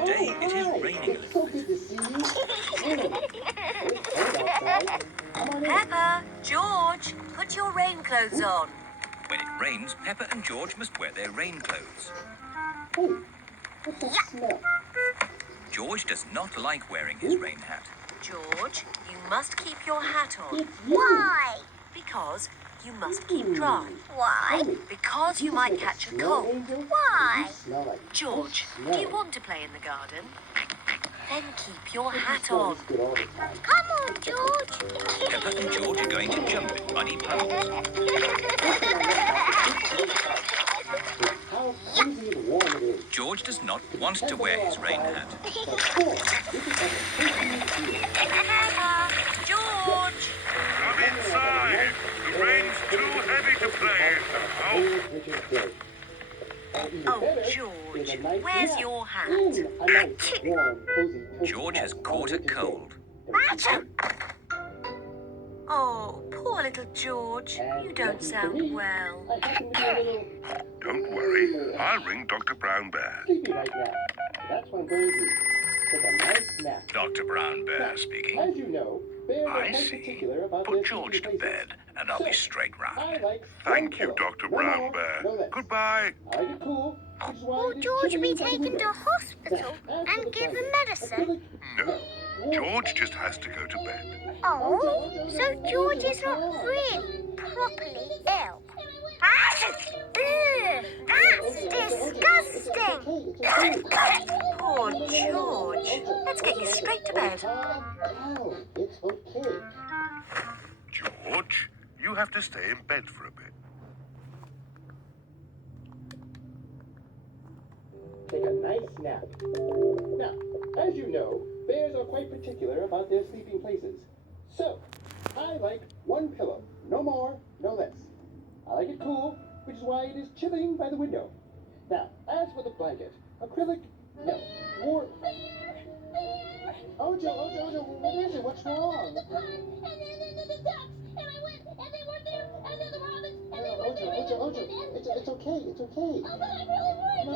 Today it is raining a little bit. Good to see you. It's cold outside. Come on in. Peppa, George, put your rain-clothes on. When it rains, Peppa and George must wear their rain clothes. Hey, what's that smell? George does not like wearing his rain hat. George, you must keep your hat on. It's you. Why? Because you must keep dry. Why? Because you might catch a Smell, cold. Angel? Why? You smell like George, fresh do you smell. want to play in the garden? Then keep your hat on. It's good all the time. Come on, George. Peppa and George are going to jump in muddy puddles. How cozy and warm it is. George does not want to wear his rain hat. Of course, this is like a Christmas year. Peppa, George. Come inside. The rain's too heavy to play in now. Oh, George, where's your hat? A nice, warm, cozy Christmas George has hat caught on a winter's cold. day. Oh, poor little George. You don't sound well. I happen to be a little Don't worry. I'll ring Dr. Brown Bear. sleepy right now. That's what I'm going to do. Take a nice nap. Dr. Brown Bear speaking. As you know, bears are I quite see. particular about Put their George sleeping to places. bed, and I'll be straight I round. like Thank you, one Dr. pillow. Brown No more, Bear. no less. Goodbye. I like it cool, which is why Will it is George chilly be by the taken window. to hospital Now, as for and the given blanket, medicine? acrylic- No. George just has to go to bed. Oh, so George is not really properly ill. Ugh, that's disgusting. Poor George. Let's get you straight to bed. Calm down. It's okay. George, you have to stay in bed for a bit. Take a nice nap. Now, as you know, bears are quite particular about their sleeping places. So, I like one pillow. No more, no less. I like it cool, which is why it is chilling by the window. Now, as for the blanket, acrylic, no. Warm. Ojo, what is it? What's wrong? The ducks, and I went, and they weren't there, and then the robins, and they weren't there. Ojo, it's okay, it's okay. Oh, but I'm really worried. No,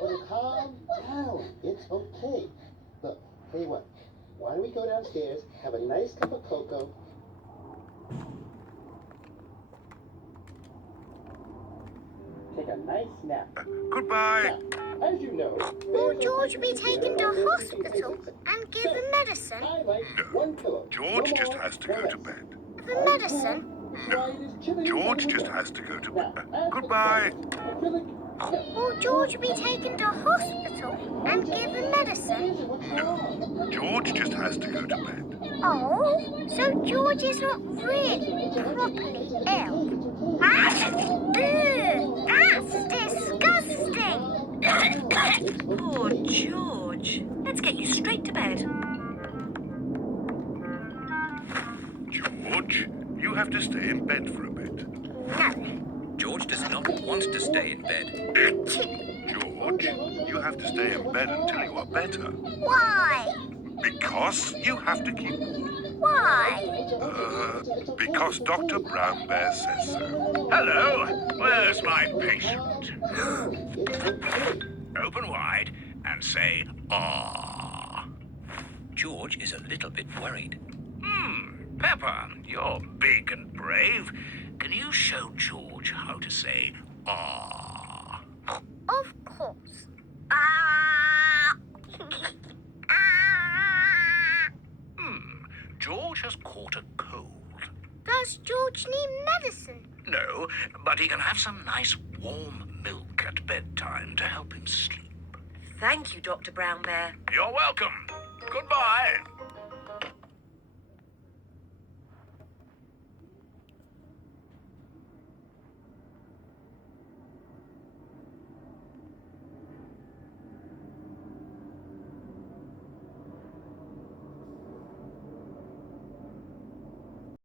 Ojo, calm down. It's okay. Look, tell you what, why don't we go downstairs, have a nice cup of cocoa. Take a nice nap. Goodbye. Now, as you know, Will bears are George quite be particular taken to about their sleeping hospital places. and given medicine? I like one pillow. George No just more, has to no go less. to bed. Given medicine? George just has to go to Now, bed. as for the Goodbye. blanket, acrylic, no. Will George be taken to hospital and given medicine? George just has to go to bed. Oh, so George is not really properly ill. Ugh, that's disgusting. Poor George. Let's get you straight to bed. George, you have to stay in bed for a bit. No. George does not want to stay in bed. George, you have to stay in bed until you are better. Why? Because you have to keep... Why? because Dr. Brown Bear says so. Hello, where's my patient? Open wide and say, ah. George is a little bit worried. Peppa, you're big and brave. Can you show George how to say, ah? Of course. Ah! Ah! George has caught a cold. Does George need medicine? No, but he can have some nice warm milk at bedtime to help him sleep. Thank you, Dr. Brown Bear. You're welcome. Goodbye.